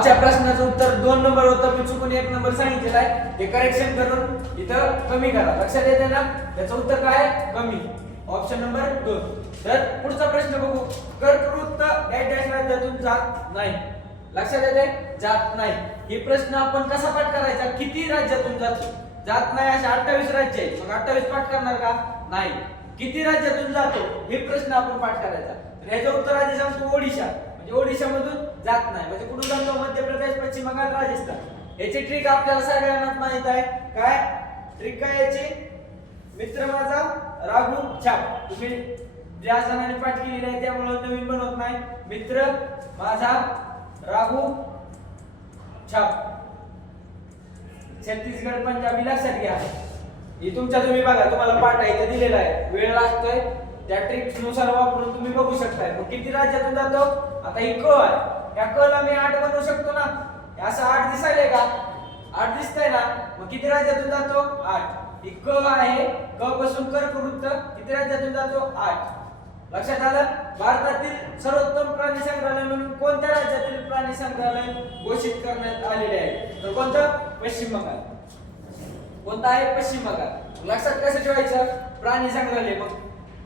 आजच्या प्रश्नाचं उत्तर 2 नंबर होतं. मी चुकून 1 नंबर सांगितलेला आहे. ते करेक्शन करून इथं कमी करा. लक्षात येते ना? त्याचं उत्तर काय आहे? कमी. Option number 2. तर पुढचा प्रश्न बघू. कर्कवृत्त डॅश राज्यातून जात नाही. लक्षात येते? जात नाही. ही प्रश्न आपण कसा पाठ करायचा? किती राज्यातून जातो? जात नाही असे 28 राज्य आहेत. मग 28 पाठ करणार का? नाही. किती राज्यातून जातो? हे प्रश्न आपण पाठ करायचा. तर याचं उत्तर आधी सांगतो ओडिशा. म्हणजे ओडिशामधून जात नाही. म्हणजे कुठून जातो? मध्य प्रदेश, पश्चिम बंगाल, राजस्थान. याची ट्रिक आपल्याला सगळ्यांना माहित आहे. काय ट्रिक काय याची? मित्र माझा राघू छाप. तुम्ही ज्या जणांनी पाठ केलेली आहे त्यामुळे नवीन बनवत नाही. मित्र माझा राघू छाप. छत्तीसगड पंजाबी लक्षात घ्या. ही तुमच्या तुम्ही बघा, तुम्हाला पाठ आहे ते दिलेला आहे. वेळ लागतोय त्या ट्रिक्स नुसार वापरून तुम्ही बघू शकताय. मग किती राज्यातून जातो? आता ही क आहे. त्या क ला मी 8 बनवू शकतो ना? असं 8 दिसायले का? 8 दिसतंय ना? मग किती राज्यातून जातो? 8. ही क आहे. क पासून कर्कवृत्त किती राज्यातून जातो? 8. लक्षात आलं? भारतातील सर्वोत्तम प्राणी संग्रहालय म्हणून कोणत्या राज्यातील प्राणी संग्रहालय घोषित करण्यात आलेले आहे? तर कोणतं? पश्चिम बंगाल. कोणता आहे? पश्चिम बंगाल. लक्षात कसं ठेवायचं? प्राणी संग्रहालय. मग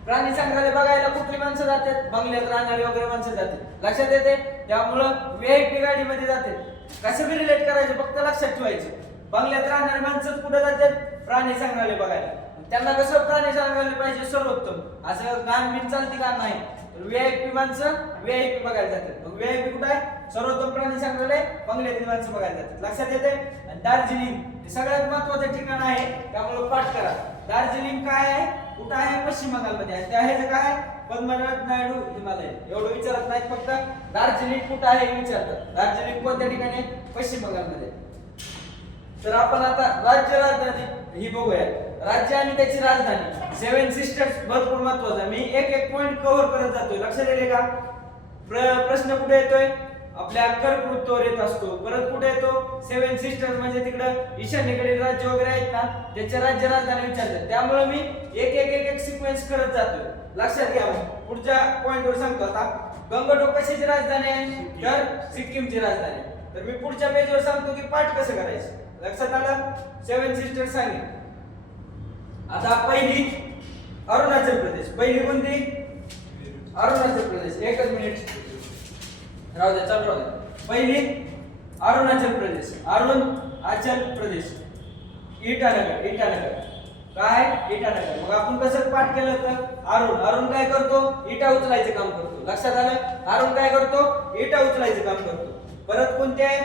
प्राणी संग्रहालय बघायला कुठली माणसं जातात? बंगल्यात राहणारी वगैरे माणसं जातात. लक्षात येते? त्यामुळं व्हीआयपी गाडीमध्ये जातात. कसं बी रिलेट करायचं? फक्त लक्षात ठेवायचं. बंगल्यात राहणारी माणसं कुठे जातात? प्राणी संग्रहालय बघायला. त्यांना कसं प्राणी संग्रहालय पाहिजे? सर्वोत्तम. असं गाण बिन चालते का? नाही. व्हीआयपी माणसं व्हीआयपी बघायला जातात. मग व्हीआयपी कुठे आहे? सर्वोत्तम प्राणी संग्रहालय बंगल्यातील माणसं बघायला जातात. लक्षात येते? आणि दार्जिलिंग हे सगळ्यात महत्त्वाचं ठिकाण आहे. त्यामुळे पाठ करा. दार्जिलिंग काय आहे? कुठं आहे? पश्चिम बंगालमध्ये आहे. त्या ह्याचं काय? पद्मनाभ नायडू हिमालय. एवढं विचारत नाहीत, फक्त दार्जिलिंग कुठं आहे हे विचारतात. दार्जिलिंग कोणत्या ठिकाणी? पश्चिम बंगालमध्ये. तर आपण आता राज्य राजधानी ही बघूया. राज्य आणि त्याची राजधानी. 7 सिस्टर्स भरपूर महत्त्वाचा आहे. मी एक पॉइंट कव्हर करत जातोय. लक्षात येते का? प्रश्न कुठे येतोय? आपल्या कर्कवृत्तावर येत असतो. परत कुठे येतो? 7 सिस्टर्स म्हणजे तिकडे ईशान्येकडील राज्य वगैरे आहेत ना, त्याचे राज्य राजधानी विचारतात. त्यामुळे मी एक सिक्वेन्स करत जातोय. लक्षात घ्या. पुढच्या पॉइंटवर सांगतो. आता गंगटोक कशाची राजधानी आहे? तर सिक्कीमची राजधानी. तर मी पुढच्या पेजवर सांगतो की पाठ कसं करायचं. लक्षात आलं? 7 सिस्टर्स सांगितले. आता पहिली अरुणाचल प्रदेश. पहिली कोणती? अरुणाचल प्रदेश. एकच मिनिट राहू द्या, चालू राहू द्या. पहिली अरुणाचल प्रदेश. अरुणाचल प्रदेश. इटानगर. काय? इटानगर. मग आपण कसं पाठ केलं तर अरुण काय करतो? इटा उचलायचं काम करतो. लक्षात आलं? अरुण काय करतो? इटा उचलायचं काम करतो. परत कोणते आहे?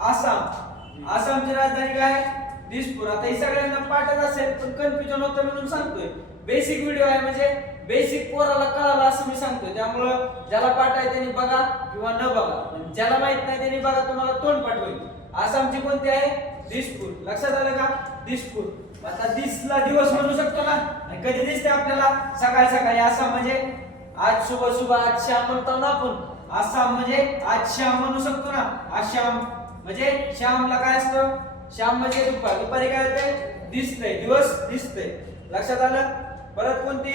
आसाम. आसामची राजधानी काय? दिसपूर. आता हे सगळ्यांना पाठच असेल पण कन्फ्युजन होतं म्हणून सांगतोय. बेसिक व्हिडिओ आहे म्हणजे बेसिक पोराला कळालं असं मी सांगतोय. त्यामुळं ज्याला पाठ आहे त्यांनी बघा किंवा न बघा. ज्याला माहित नाही त्यांनी बघा, तुम्हाला तोंड पाठ होईल. आसामची कोणती आहे? दिसपूर. लक्षात आलं का? दिसपूर. आता दिसला दिवस म्हणू शकतो ना? कधी दिसते आपल्याला? सकाळी. आसाम म्हणजे आज सुबह आज शाम म्हणतो ना आपण. आसाम म्हणजे आज शाम म्हणू शकतो ना? आसाम म्हणजे श्यामला काय असतं? श्याम म्हणजे दुपारी काय होते? दिसतंय. दिवस दिसतंय. लक्षात आलं? परत कोणती?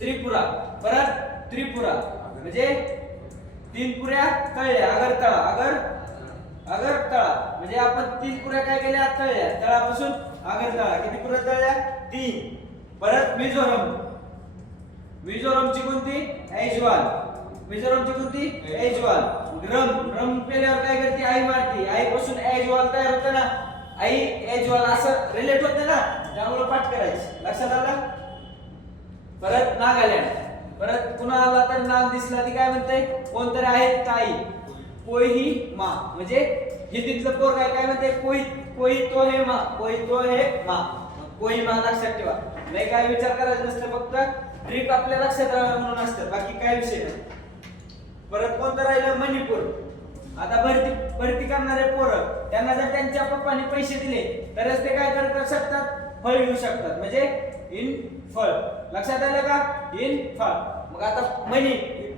त्रिपुरा. परत त्रिपुरा म्हणजे 3 पुऱ्या तळल्या. अगरतळा म्हणजे आपण 3 पुऱ्या काय केल्या? तळल्या. तळापासून अगरतळा. किती पुऱ्या तळल्या? 3. परत मिझोरमची कोणती? ऐजवाल. मिझोरमची कोणती? ऐजवाल. रम पेल्यावर काय करते? आई मारते. आईपासून ऐजवाल तयार होतं ना? आई ऐजवाल असं रिलेट होतं ना? त्यामुळे पाठ करायचं. लक्षात आलं? परत नागालँड. परत पुन्हा आला तर नाग दिसला ती काय म्हणते? कोणतरी आहे ताई. कोहिमा म्हणजे हिंदीतलं पोर काय म्हणते? कोई तो है मा. कोहिमा लक्षात ठेवा. नाही काय विचार करायचं नसतं, फक्त ट्रिक आपल्या लक्षात राहावं म्हणून असतं, बाकी काय विषय नाही. परत कोणतं राहिलं? मणिपूर. आता भरती करणारे पोरं त्यांना जर त्यांच्या पप्पांनी पैसे दिले तरच ते काय करू शकतात? फळ घेऊ शकतात. म्हणजे इन फळ. लक्षात आलं का? इन फळ. मग आता मनी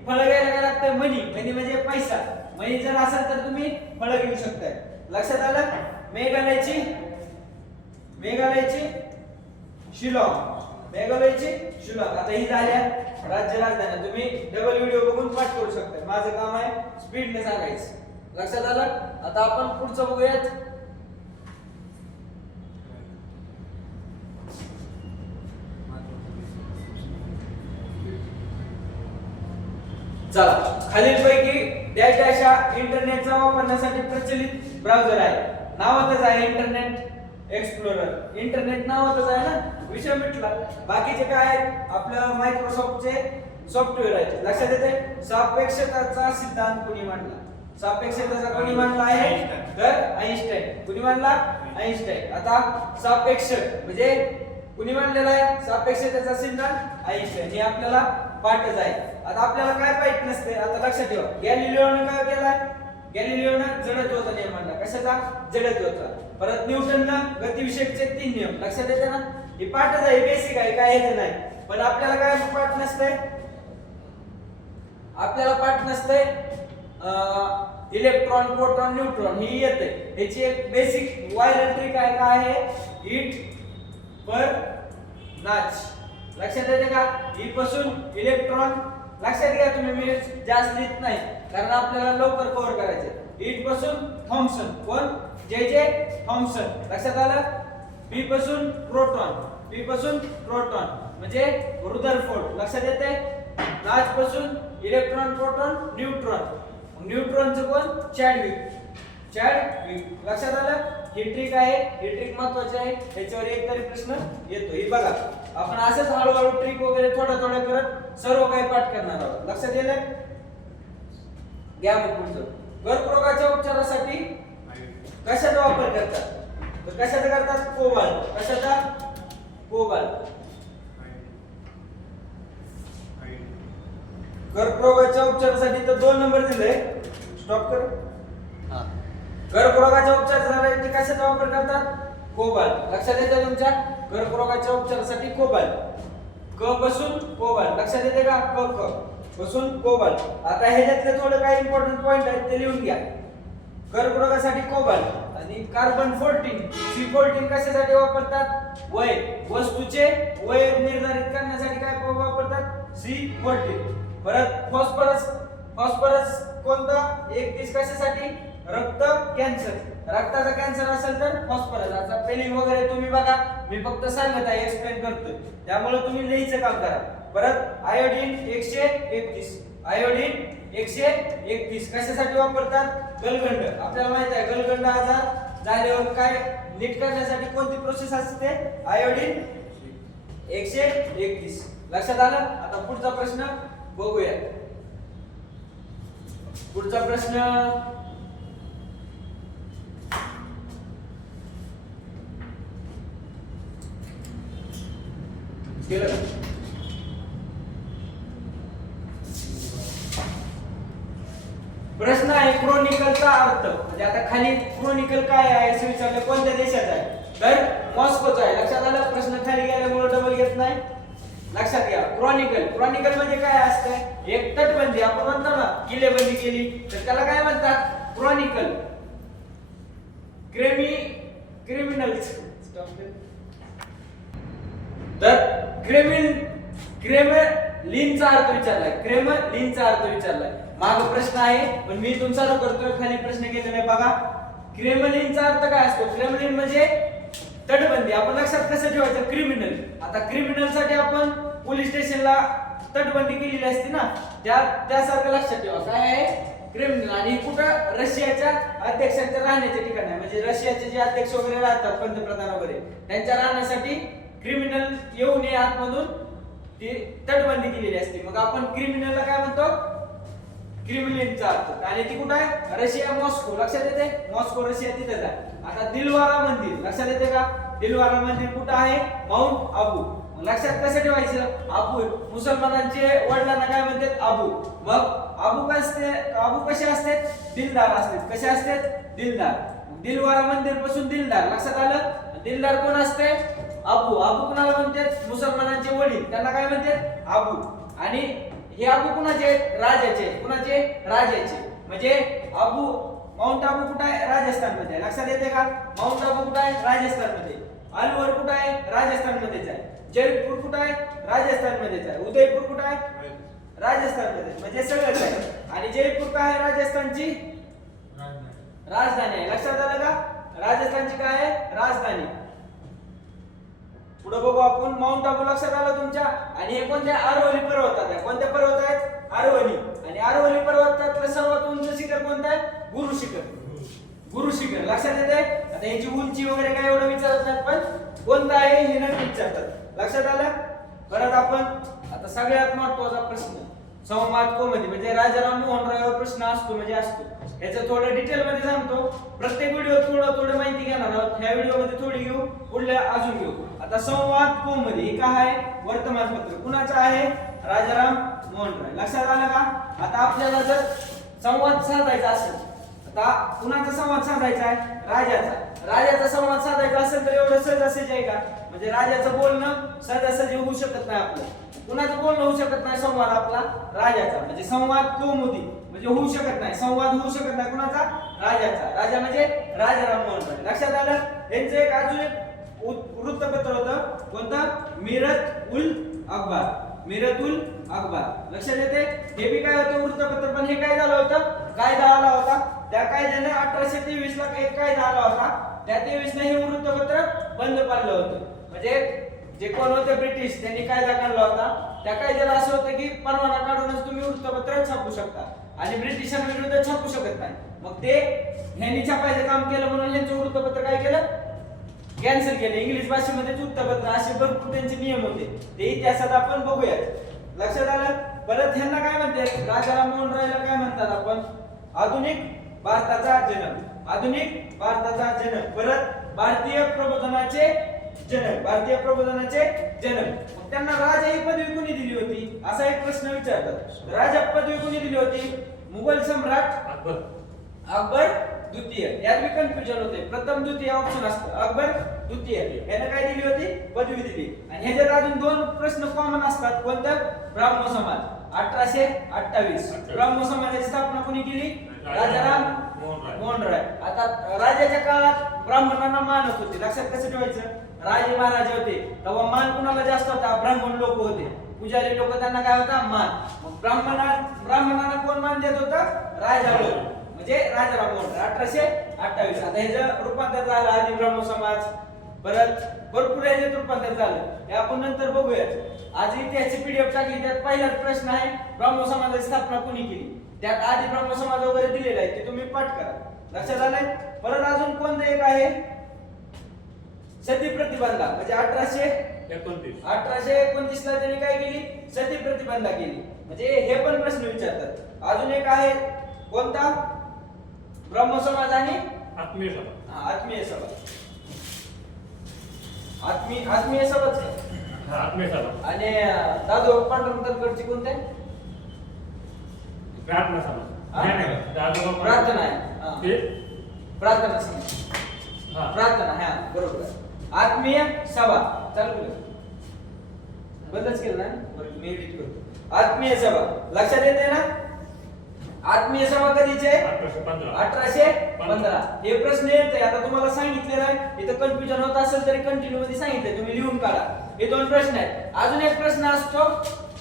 फळ घ्यायला काय लागतं? मनी म्हणजे पैसा. मनी जर असेल तर तुम्ही फळ घेऊ शकताय. लक्षात आलं? मेघालयची शिलॉंग. आता ही झाल्या राज्य राजधानी. तुम्ही डबल व्हिडिओ बघून पाठ करू शकता. माझं काम आहे स्पीडने सांगायचं. लक्षात आलं? आता आपण पुढचं बघूयात. चला, खालीलपैकी डॅश डॅश हा इंटरनेटचा वापरण्यासाठी प्रचलित ब्राउझर आहे. नावातच आहे इंटरनेट एक्सप्लोरर. इंटरनेट नावातच आहे ना, विषय मिटला. बाकीचे काय आहेत? आपलं मायक्रोसॉफ्टचे सॉफ्टवेअर आहे. लक्षात येते? सापेक्षताचा सिद्धांत कोणी मांडला? सापेक्षताचा कोणी मांडला आहे? तर आइन्स्टाईन. कोणी मांडला? आइन्स्टाईन. आता सापेक्ष म्हणजे कोणी मांडलेला आहे? सापेक्षतेचा सिद्धांत आइन्स्टाईन. हे आपल्याला पाठच आहे. आता आपल्याला काय पाहिजे नसते, आता लक्षात ठेवा. गॅलिलिओने काय केलाय? गॅलिलिओने जडत्वाचा नियम मांडला. कशाचा? जडत्वाचा. परत न्यूटननं गतिविषयकचे 3 नियम. लक्षात येते ना? हे पाठच आहे, बेसिक आहे, काय येत नाही. पण आपल्याला काय पाठ नसते? आपल्याला पाठ नसते इलेक्ट्रॉन, प्रोटॉन, न्यूट्रॉन ही येते. ह्याची एक बेसिक वायर ट्रिक आहे. काय आहे? ईट पर नाच. लक्षात येते का? ई पासून इलेक्ट्रॉन. लक्षात घ्या तुम्ही, मी जास्त लिहित नाही कारण आपल्याला लवकर कव्हर करायचे. ईट पासून थॉम्सन. कोण? J Thomson. लक्षात आलं? बी पासून प्रोटॉन. बी पासून प्रोटॉन म्हणजे रुदरफोर्ड. लक्षात येते? नाच पासून इलेक्ट्रॉन, प्रोटॉन, न्यूट्रॉन. न्यूट्रॉनचं कोण? चॅडविक. लक्षात आलं? ही ट्रिक आहे. ही ट्रिक महत्त्वाची आहे. त्याच्यावर एक तरी प्रश्न येतो. ही बघा, आपण असंच हळूहळू ट्रिक वगैरे थोडं थोडं करत सर्व काही पाठ करणार आहोत. लक्षात येईल? घ्या मग पुढचं. कर्करोगाच्या उपचारासाठी कशाचा वापर करतात? तर कशाचा करतात? कोबाल्ट. कशाचा? कोबाल्ट. कर्करोगाच्या उपचारासाठी तर 2 नंबर दिले. स्टॉप कर. हां, कर्करोगाच्या उपचारासाठी कशाचा वापर करतात? कोबाल्ट. लक्षात येते तुमच्या? कर्करोगाच्या उपचारासाठी कोबाल्ट. क पासून कोबाल्ट. लक्षात येते का? क पासून कोबाल्ट. आता ह्याच्यातले थोडे काही इम्पॉर्टंट पॉइंट आहेत ते लिहून घ्या. कर्करोगासाठी कोबाल्ट आणि कार्बन 14 C14 कशासाठी वापरतात? वय, वस्तूचे वय निर्धारित करण्यासाठी काय वापरतात? C14. परत फॉस्फरस कोणता? 31 कशासाठी? रक्त कॅन्सर. रक्ताचा कॅन्सर असेल तर फॉस्फरस. आता स्पेलिंग वगैरे तुम्ही बघा, मी फक्त सांगत आहे, एक्सप्लेन करतोय, त्यामुळे तुम्ही लिहायचं काम करा. परत आयोडीन 131. आयोडीन 131 कशासाठी वापरतात? गलगंड. आपल्याला माहित आहे गलगंड आजार झाल्यावर काय नीट करण्यासाठी कोणती प्रोसेस असते? आयोडीन 131. लक्षात आलं? आता पुढचा प्रश्न बघूया. पुढचा प्रश्न केलं. प्रश्न आहे क्रोनिकलचा अर्थ. म्हणजे आता खाली क्रोनिकल काय आहे असं विचारलं, कोणत्या देशाचा आहे? तर मॉस्कोचा आहे. लक्षात आलं? प्रश्न खाली गेल्यामुळे डबल घेत नाही. लक्षात घ्या. क्रोनिकल म्हणजे काय असतं? एक तटबंदी. आपण म्हणतो ना किल्लेबंदी केली तर त्याला काय म्हणतात? क्रोनिकल. क्रिमिनल्स. तर क्रेमलिनचा अर्थ विचारलाय. क्रेमलिनचा अर्थ विचारलाय. माग प्रश्न आहे पण मी तुमचा करतोय, खाली प्रश्न केलेला आहे बघा. क्रेमलिनचा अर्थ काय असतो? क्रेमलिन म्हणजे तटबंदी. आपण लक्षात कसं ठेवायचं? क्रिमिनल. आता क्रिमिनल साठी आपण पोलीस स्टेशनला तटबंदी केलेली असते ना, त्यासारखं लक्षात ठेवा. काय आहे? क्रिमिनल. आणि कुठं? रशियाच्या अध्यक्षांच्या राहण्याचे ठिकाण आहे. म्हणजे रशियाचे जे अध्यक्ष वगैरे राहतात, पंतप्रधान वगैरे, त्यांच्या राहण्यासाठी क्रिमिनल येऊ नये आतमधून ती तटबंदी केलेली असते. मग आपण क्रिमिनलला काय म्हणतो? क्रिमिनलचा अर्थ. आणि ती कुठं आहे? Russia, Moscow. लक्षात येते? मॉस्को रशिया तिथेच आहे. आता दिलवारा मंदिर. लक्षात येते का? दिलवारा मंदिर कुठं आहे? माउंट आबू. लक्षात कसं ठेवायचं? आबू. मुसलमानांचे वडिलांना काय म्हणतात? आबू. मग आबू काय असते? आबू कसे असतात? दिलदार असतात. कसे असतात? दिलदार. दिलवारा मंदिर पासून दिलदार. लक्षात आलं? दिलदार कोण असते? आबू. आबू कुणाला म्हणतात? मुसलमानांचे वडील. त्यांना काय म्हणतात? आबू. आणि हे आबू कुणाचे आहेत? राजाचे. कुणाचे? राजाचे. म्हणजे आबू, माउंट आबू कुठं आहे? राजस्थानमध्ये आहे. लक्षात येते का? माउंट आबू कुठं आहे? राजस्थानमध्ये. अलवर कुठं आहे? राजस्थानमध्येच आहे. जयपूर कुठं आहे? राजस्थानमध्येच आहे. उदयपूर कुठं आहे? राजस्थानमध्ये. म्हणजे सगळंच आहे. आणि जयपूर काय आहे? राजस्थानची राजधानी आहे. लक्षात आलं का? राजस्थानची काय आहे? राजधानी. पुढे बघू आपण. माउंट आबू लक्षात आलं तुमच्या. आणि हे कोणत्या? अरवली पर्वतात आहे. कोणत्या पर्वत आहेत? अरवली. आणि अरवली पर्वतातलं सर्वात उंच शिखर कोणतं आहे? गुरु शिखर. गुरु शिखर लक्षात येते. आता याची उंची वगैरे काय एवढं विचारत नाहीत, पण कोणतं आहे हे नक्की विचारतात. लक्षात आलं? परत आपण आता सगळ्यात महत्त्वाचा प्रश्न संवाद कोमध्ये, म्हणजे राजाराम मोहन राय प्रश्न असतो म्हणजे असतो. याचं थोडं डिटेल मध्ये सांगतो. प्रत्येक व्हिडिओ थोडं माहिती घेणार आहोत. ह्या व्हिडिओ मध्ये थोडी घेऊ, पुढल्या अजून घेऊ. आता संवाद कोमध्ये हे काय आहे? वर्तमानपत्र. कुणाचं आहे? राजाराम मोहन राय. लक्षात आलं का? आता आपल्याला जर संवाद साधायचा असेल, आता कुणाचा संवाद साधायचा आहे? राजाचा. राजाचा संवाद साधायचा असेल तर एवढं सहजासहजी आहे का? म्हणजे राजाचं बोलणं सहजासहजी होऊ शकत नाही आपलं. कुणाचं बोलणं होऊ शकत नाही? संवाद आपला राजाचा. म्हणजे संवाद कौमुदी म्हणजे होऊ शकत नाही. संवाद होऊ शकत नाही कुणाचा? राजाचा. राजा म्हणजे राजाराम मोहन राय. लक्षात आलं? यांचं एक अजून एक वृत्तपत्र होतं. कोणतं? मीरत उल अखबार. मीरत उल अखबार. लक्षात येते? हे बी काय होतं? वृत्तपत्र. पण हे काय झालं होतं? कायदा आला होता. त्या कायद्याने 1823 ला एक कायदा आला होता. त्या 23 ने हे वृत्तपत्र बंद पाडलं होतं. म्हणजे जे कोण होते ब्रिटिश, त्यांनी कायदा काढला होता. त्या कायद्याला असं होतं की परवाना काढूनच तुम्ही वृत्तपत्र छापू शकता आणि ब्रिटिशांविरुद्ध छापू शकत नाही. मग ते ह्यांनी छापायचं काम केलं म्हणून ह्यांचं वृत्तपत्र काय केलं? कॅन्सल केलं. इंग्लिश भाषेमध्येच वृत्तपत्र. असे भरपूर त्यांचे नियम होते. ते इतिहासात आपण बघूयात. लक्षात आलं? परत ह्यांना काय म्हणतात? राजाराम मोहन रायला काय म्हणतात आपण? आधुनिक भारताचा जनक. आधुनिक भारताचा जनक. परत भारतीय प्रबोधनाचे जनक. भारतीय प्रबोधनाचे जनक. मग त्यांना राजा ही पदवी कोणी दिली होती असा एक प्रश्न विचारतात. राजा पदवी कोणी दिली होती? मुघल सम्राट अकबर द्वितीय. यात बी कन्फ्युजन होते. प्रथम द्वितीय ऑप्शन असतं. अकबर द्वितीय याने काय दिली होती? पदवी दिली. आणि ह्याच्यात अजून दोन प्रश्न कॉमन असतात. कोणतं? ब्राह्मण समाज. 1828 ब्राह्मण समाजाची स्थापना कोणी केली? राजाराम मोहन राय. आता राजाच्या काळात ब्राह्मणांना मानत होते. लक्षात कसं ठेवायचं? राजे महाराजे होते तेव्हा मान कुणाला जास्त होता? ब्राह्मण लोक होते. पुजारी लोक, त्यांना काय होता? मान. मग ब्राह्मणांना कोण मान देत होता? राजा लोक, म्हणजे राजाराम मोहन राय. 1828. आता ह्याचं रूपांतर झालं आदि ब्राह्मण समाज. परत भरपूर ह्याच्यात रूपांतर झालं. हे आपण नंतर बघूया. आज इतिहासाची पीडीएफ टाकली. त्यात पहिलाच प्रश्न आहे ब्राह्मण समाजाची स्थापना कोणी केली. त्यात आदि ब्राह्मण समाज वगैरे दिलेला आहे, ते तुम्ही पाठ करा. लक्षात आलंय? परत अजून कोणतं एक आहे? सती प्रतिबंधा. म्हणजे 1829 ला त्यांनी काय केली? सती प्रतिबंधा केली. म्हणजे हे पण प्रश्न विचारतात. अजून एक आहे कोणता? ब्रह्म समाज आणि आत्मीय सभा. आत्मीय सभा. आत्मीय सभा. आणि दादू पांडुरंग तनकडची कोणते? प्रार्थना समाज. प्रार्थना आहे. प्रार्थना समाज. प्रार्थना. हा बरोबर. आत्मीय सभा. चालू केलं? बदलच केलं ना? बरं मी एडिट करतो. आत्मीय सभा. लक्षात येते ना? आत्मीय सभा कधीचे? 1815. हे प्रश्न येते. आता तुम्हाला सांगितलेलं आहे. इथं कन्फ्युजन होत असेल तरी कंटिन्यू मध्ये सांगितलंय, तुम्ही लिहून काढा. हे दोन प्रश्न आहेत. अजून एक प्रश्न असतो.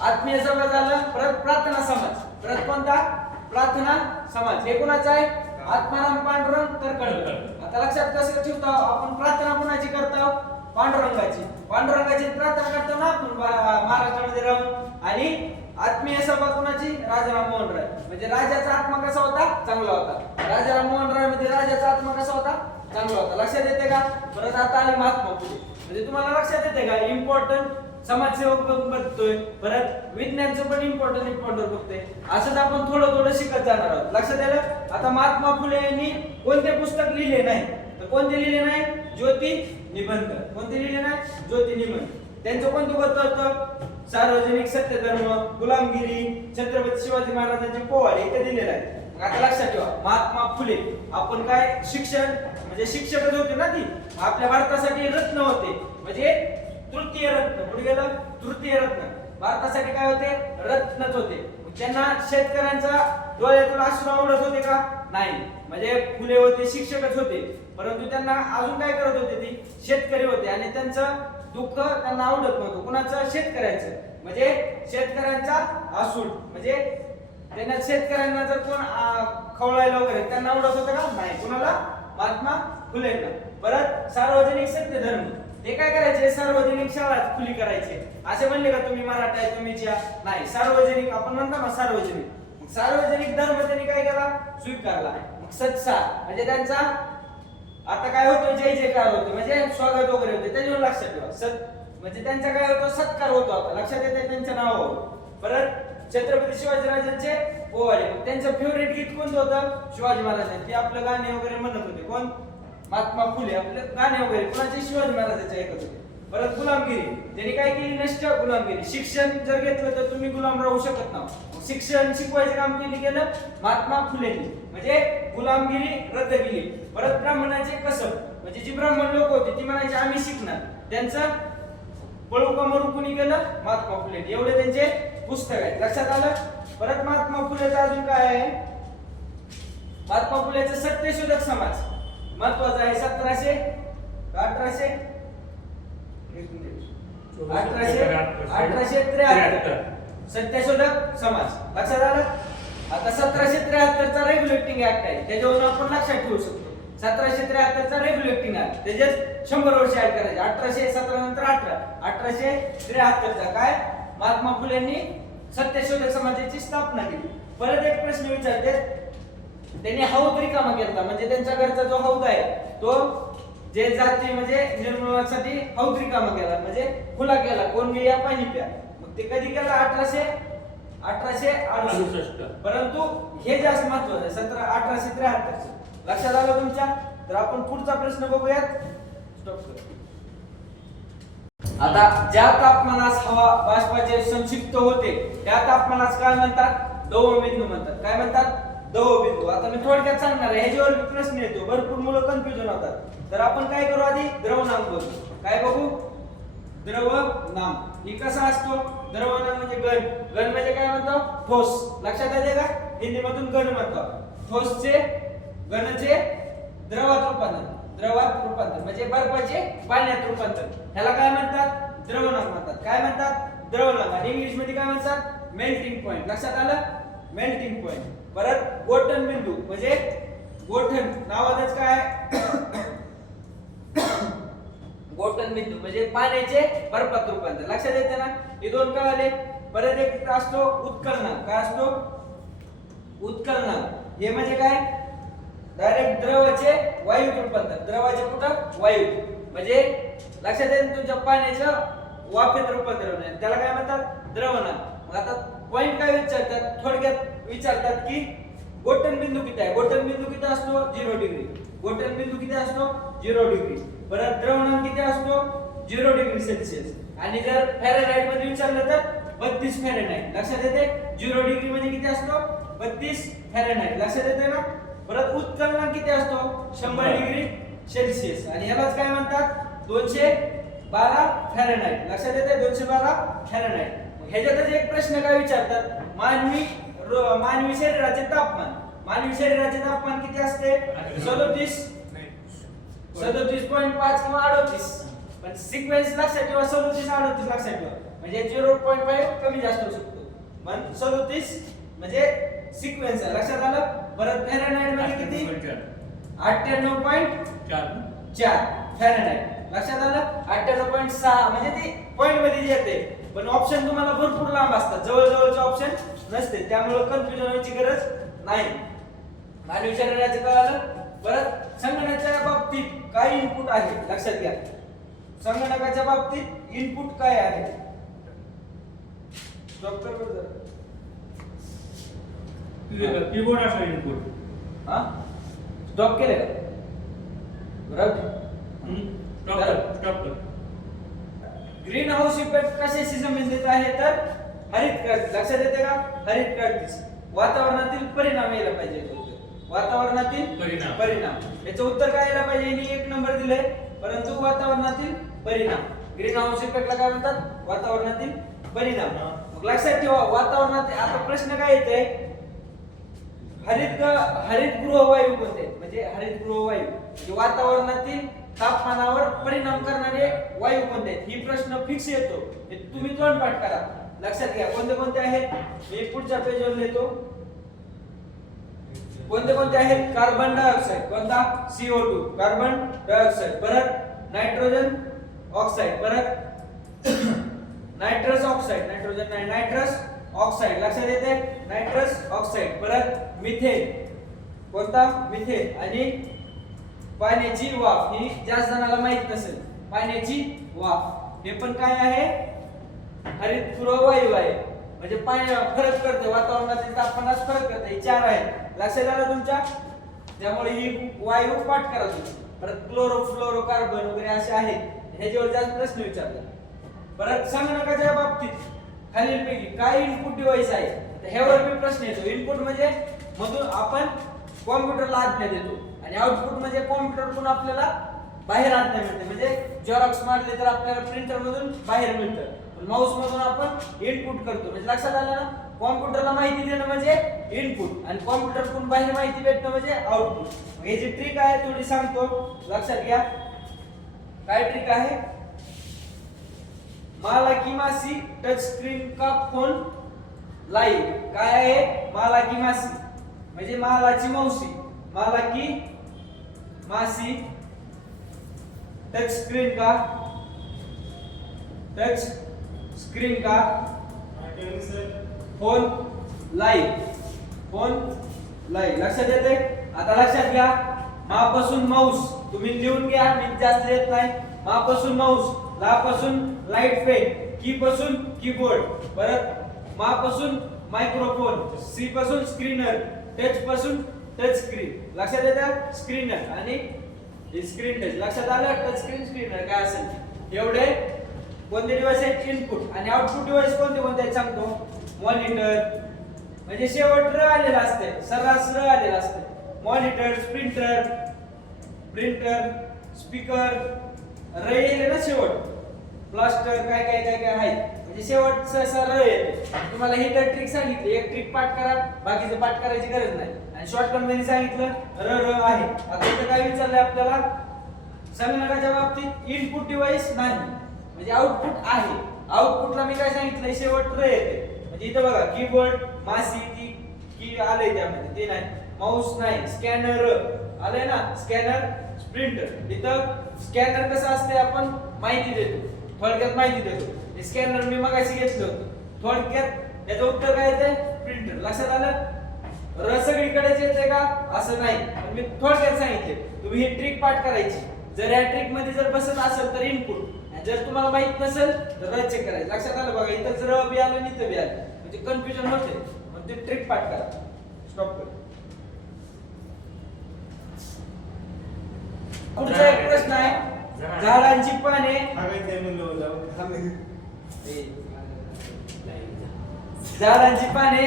आत्मीय सभा झालं. परत प्रार्थना समाज. परत कोणता? प्रार्थना समाज. हे कोणाचा आहे? आत्माराम पांडुरंग तरखडकर. आता लक्षात कसं ठेवतो आपण? प्रार्थना कोणाची करतो? पांडुरंगाची. पांडुरंगाची प्रार्थना करतो ना आपण महाराष्ट्रामध्ये राहून. आणि आत्मीय सभा कोणाची? राजाराम मोहन राय. म्हणजे राजाचा आत्मा कसा होता? चांगला होता. राजाराम मोहन राय मध्ये राजाचा आत्मा कसा होता? चांगला होता. लक्षात येते का? परत आता आले महात्मा फुले. म्हणजे तुम्हाला लक्षात येते का? इम्पॉर्टंट समाजसेवक बघतोय. परत विज्ञानचं पण इम्पॉर्टंट बघतोय. असंच आपण थोडं शिकत जाणार आहोत. लक्षात आलं? आता महात्मा फुले यांनी कोणते पुस्तक लिहिले नाही? तर कोणते लिहिले नाही? ज्योती निबंध. कोणते लिहिले नाही? ज्योती निबंध. त्यांचं कोणतं ग्रंथ होतं? सार्वजनिक सत्यधर्म, गुलामगिरी, छत्रपती शिवाजी महाराजांचे पोवाडे इथे दिलेलं आहे. आता लक्षात ठेवा, महात्मा फुले आपण काय शिक्षण म्हणजे शिक्षकच होते ना ती. आपल्या भारतासाठी रत्न होते. म्हणजे तृतीय रत्न. पुढे गेलं तृतीय रत्न. भारतासाठी काय होते? रत्नच होते. त्यांना शेतकऱ्यांचा डोळ्यातून अश्रू आवडत होते का? नाही. म्हणजे फुले होते शिक्षकच होते, परंतु त्यांना अजून काय करत होते? ती शेतकरी होते आणि त्यांचं दुःख त्यांना आवडत नव्हतं. कुणाचं? शेतकऱ्यांचं. म्हणजे शेतकऱ्यांचा आसूड. म्हणजे त्यांना शेतकऱ्यांना जर कोण खवळायला वगैरे त्यांना आवडत होतं का नाही कुणाला महात्मा फुलेंना परत सार्वजनिक सत्य धर्म ते काय करायचे सार्वजनिक शाळा खुली करायचे असे म्हणले का तुम्ही मराठा आहे तुम्ही ज्या नाही सार्वजनिक आपण म्हणतो ना सार्वजनिक सार्वजनिक धर्म त्यांनी काय केला स्वीकारला मग सत्सा म्हणजे त्यांचा आता काय होतं जय जयकार होते म्हणजे स्वागत वगैरे होते त्याच्यावर लक्षात ठेवा सत म्हणजे त्यांचा काय होतो सत्कार होतो आता लक्षात येते त्यांच्या नावावर परत छत्रपती शिवाजीराजांचे पोवाडे मग त्यांचं फेवरेट गीत कोणतं होतं शिवाजी महाराजांचे ते आपलं गाणे वगैरे म्हणत होते कोण महात्मा फुले आपले गाणे वगैरे कोणाचे शिवाजी महाराजांचे ऐकत होते परत गुलामगिरी त्यांनी काय केली नष्ट गुलामगिरी शिक्षण जर घेतलं तर तुम्ही गुलाम राहू शकत नाही शिक्षण शिकवायचं काम केली गेलं महात्मा फुलेंनी म्हणजे गुलामगिरी रद्द केली परत ब्राह्मणाचे कसब म्हणजे जी ब्राह्मण लोक होते ती म्हणायचे आम्ही शिकणार त्यांचं पळू का मरू कुणी गेलं महात्मा फुले एवढे त्यांचे पुस्तक आहेत लक्षात आलं परत महात्मा फुलेचं अजून काय आहे महात्मा फुलेचं सत्यशोधक समाज महत्वाचा आहे 1700 1873 सत्यशोधक समाज लक्षात आलं आता 1773 चा रेग्युलेटिंग ऍक्ट आहे त्याच्यावरून आपण लक्षात ठेवू शकतो 1773 चा रेग्युलेटिंग ऍक्ट त्याच्यात 100 वर्ष ऍड करायचे 1817 नंतर 1873 चा काय महात्मा फुलेंनी सत्यशोधक समाजाची स्थापना केली परत एक प्रश्न विचारते त्यांनी हौद रिकामा केला म्हणजे त्यांच्या घरचा जो हौद आहे तो जे जाती म्हणजे निर्मूलनासाठी हौद रिकामा केला म्हणजे खुला केला कोण गेली पाणी प्या मग ते कधी केला 1868 परंतु हे जास्त महत्वाचं आहे 1873 लक्षात आलं तुमच्या तर आपण पुढचा प्रश्न बघूयात स्टॉप कर आता ज्या तापमानास हवा बाष्पाचे संक्षिप्त होते त्या तापमानास काय म्हणतात दवबिंदू म्हणतात काय म्हणतात दवबिंदू आता मी थोडक्यात सांगणार आहे ह्याच्यावर प्रश्न येतो भरपूर मुलं कन्फ्युजन होतात तर आपण काय करू आधी द्रवनाम बघू काय बघू द्रवनाम ही कसा असतो द्रवनाम म्हणजे घन म्हणजे काय म्हणतो ठोस लक्षात येते का हिंदी मधून घन म्हणतो ठोसचे घनचे द्रवात रूपांतर म्हणजे बर्फाचे पाण्यात रूपांतर ह्याला काय म्हणतात द्रवनाम म्हणतात काय म्हणतात द्रवनाम आणि इंग्लिश मध्ये काय म्हणतात मेल्टिंग पॉइंट लक्षात आलं मेल्टिंग पॉइंट परत गोठण बिंदू म्हणजे गोठण नावातच काय गोठण बिंदू म्हणजे पाण्याचे बर्फात रूपांतर लक्षात येते ना हे दोन काय आले परत एक असतो उत्कलनाम काय असतो उत्कलनाम हे म्हणजे काय डायरेक्ट द्रवाचे वायूत रूपांतर द्रवाचे कुठं वायू म्हणजे लक्षात येईल तुमच्या पाण्याच्या वाफेत रूपांतर होणार त्याला काय म्हणतात द्रवनाम मग आता पॉइंट काय विचारतात थोडक्यात विचारतात की गोठण बिंदू किती आहे गोठण बिंदू किती असतो 0 डिग्री गोठण बिंदू किती असतो 0 डिग्री परत द्रवनाम किती असतो 0 डिग्री सेल्सिअस आणि जर फॅरेनहाइट मध्ये विचारलं तर 32 फॅरेनहाइट लक्षात येते 0 डिग्री म्हणजे किती असतो 32 फॅरेनहाइट लक्षात येते ना परत उत्कलनाम किती असतो 100 डिग्री सेल्सिअस आणि ह्यालाच काय म्हणतात 212 फॅरेनहाइट लक्षात येते 212 फॅरेनहाइट ह्याच्यातच एक प्रश्न काय विचारतात मानवी शरीराचे तापमान किती असते 37.5 किंवा 38 पण सिक्वेन्स लक्षात ठेवा 37-38 लक्षात ठेवा म्हणजे 0.5 कमी जास्त होऊ शकतो पण 37 म्हणजे सिक्वेन्स आहे लक्षात आलं परत फॅरेनहाइट मध्ये किती 98.4 फॅरेनहाइट लक्षात आलं 98.6 म्हणजे ती पॉइंट मध्ये येते पण ऑप्शन तुम्हाला भरपूर लांब असतात जवळचे ऑप्शन नसते त्यामुळे कन्फ्युजन व्हायची गरज नाही मानवी शरीराचे कळालं परत संगणकाच्या बाबतीत काय इनपुट आहे लक्षात घ्या संगणकाच्या बाबतीत इनपुट काय आहे डॉक्टर कीबोर्ड असा इनपुट हा स्टॉप केले का बरोबर स्टॉप कर ग्रीन हाऊस इफेक्ट कशाशी संबंधित आहे तर हरित क्रांती लक्षात येते का हरित क्रांती वातावरणातील परिणाम यायला पाहिजे वातावरणातील परिणाम याचं उत्तर काय यायला पाहिजे मी 1 नंबर दिले परंतु वातावरणातील परिणाम ग्रीन हाऊस इफेक्टला काय म्हणतात वातावरणातील परिणाम मग लक्षात ठेवा वातावरणात आता प्रश्न काय येते हरितगृह वायू कोणते म्हणजे हरितगृह वायू म्हणजे वातावरणातील तापमानावर परिणाम करणारे वायू कोणते आहेत ही प्रश्न फिक्स येतो तुम्ही तोंडपाठ करा लक्षात घ्या कोणते कोणते आहेत मी पुढच्या पेजवर लिहितो कोणते कोणते आहेत? कार्बन डायऑक्साइड, कोणता? CO2 कार्बन डायऑक्साइड, परत नायट्रोजन ऑक्साइड, परत नायट्रस ऑक्साइड, नायट्रोजन नाही, नायट्रस ऑक्साइड, लक्षात येते? नायट्रस ऑक्साइड, परत मिथेन, कोणता? मिथेन, आणि पाण्याची वाफ, ही जास्त जणाला माहित नसेल, पाण्याची वाफ हे पण काय आहे? हरितगृह वायू आहे. म्हणजे पाणी फरक करते, वातावरणातील तापमानात फरक करते. हे चार आहेत, लक्षात आलं तुमच्या? त्यामुळे ही वायू पाठ करा तुम्ही. परत क्लोरो फ्लोरो कार्बन वगैरे असे आहेत, ह्याच्यावर जास्त प्रश्न विचारले. परत संगणकाच्या बाबतीत खालीलपैकी काय इनपुट डिव्हाइस आहे? तर ह्यावर मी प्रश्न येतो. इनपुट म्हणजे मधून आपण कॉम्प्युटरला आज्ञा देतो, आणि आउटपुट म्हणजे कॉम्प्युटरकडून आपल्याला बाहेर आज्ञा मिळते. म्हणजे झेरॉक्स मारले तर आपल्याला प्रिंटर मधून बाहेर मिळतं, पण माऊस मधून आपण इनपुट करतो. म्हणजे लक्षात आलं ना? कॉम्प्युटरला माहिती देणं म्हणजे इनपुट, आणि कॉम्प्युटरकडून बाहेर माहिती भेटणं म्हणजे आउटपुट. हे जी ट्रिक आहे थोडी सांगतो, लक्षात घ्या. काय ट्रिक आहे? माला की मासी टच स्क्रीन का फोन लाईव्ह. काय आहे? माला की मासी म्हणजे मालाची मावशी, माला की मासी टच स्क्रीन का, टच स्क्रीन का फोन लाईव्ह, फोन लाईव्ह. लक्षात येते? आता लक्षात घ्या. मापासून माऊस तुम्ही लिहून घ्या, मी जास्त येत नाही. मापासून माऊस, लापासून लाईट पेन, की पासून कीबोर्ड, परत मापासून मायक्रोफोन, सी पासून स्क्रीनर, टच पासून टच स्क्रीन. लक्षात येतं? स्क्रीनर आणि स्क्रीन टच. लक्षात आलं? टच स्क्रीन, स्क्रीनर काय असेल एवढे कोणते डिव्हाइस आहेत? इनपुट. आणि आउटपुट डिव्हाइस कोणते कोणते आहेत सांगतो. मॉनिटर म्हणजे शेवट र आलेला असते, सर्रास र आलेला असते. मॉनिटर, प्रिंटर, प्रिंटर, स्पीकर, र येईल ना शेवट. प्लास्टर काय काय काय काय आहे, म्हणजे शेवट सहसा र येते. तुम्हाला ही तर ट्रिक सांगितली, एक ट्रिक पाठ करा, बाकीचं पाठ करायची गरज नाही. आणि शॉर्टकट मध्ये सांगितलं र र आहे. आता इथं काय विचारलंय आपल्याला? संगणकाच्या बाबतीत इनपुट डिव्हाइस नाही, म्हणजे आउटपुट आहे. आउटपुटला मी काय सांगितलंय? शेवट र येते. म्हणजे इथं बघा कीबोर्ड, मासी ती की आलंय त्यामध्ये, ते नाही. माऊस नाही, स्कॅनर आलंय ना, स्कॅनर, प्रिंटर. इथं स्कॅनर कसं असते? आपण माहिती देतो, थोडक्यात माहिती देतो. स्कॅनर मी मगाशी घेतलं होतं, थोडक्यात याचं उत्तर काय येते? प्रिंटर. लक्षात आलं? र सगळीकडेच येते का? असं नाही, पण मी थोडक्यात सांगितले. तुम्ही ही ट्रिक पाठ करायची. जर या ट्रिक मध्ये जर बसत असेल तर इनपुट, जर तुम्हाला माहित नसेल तर र चेक करायचं. लक्षात आलं? बघा इथं जर बी आलं आणि इथं बी आलं, म्हणजे कन्फ्युजन होते. मग ते ट्रिक पाठ करा. स्टॉप कर. पुढचा एक प्रश्न आहे. झाडांची पाने, झाडांची पाने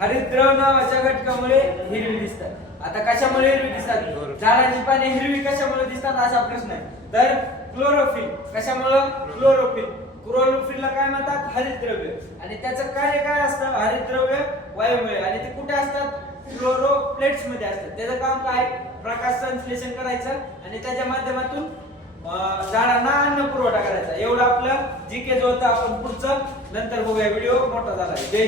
हरितद्रव नावाच्या घटकामुळे हिरवी दिसतात. आता कशामुळे हिरवी दिसतात? झाडांची पाने हिरवी कशामुळे दिसतात असा प्रश्न आहे. तर क्लोरोफिल. कशामुळे? क्लोरोफिल. क्लोरोफिलला काय म्हणतात? हरितद्रव्य. आणि त्याचं कार्य काय असतं? हरितद्रव्य वायूमुळे. आणि ते कुठे असतात? क्लोरोप्लेट्स मध्ये असतात. त्याचं काम काय? प्रकाश संश्लेषण करायचं आणि त्याच्या माध्यमातून झाडांना अन्न पुरवठा करायचा. एवढं आपलं जीके जो होतं. आपण पुढचं नंतर बघूया, व्हिडिओ मोठा झाला.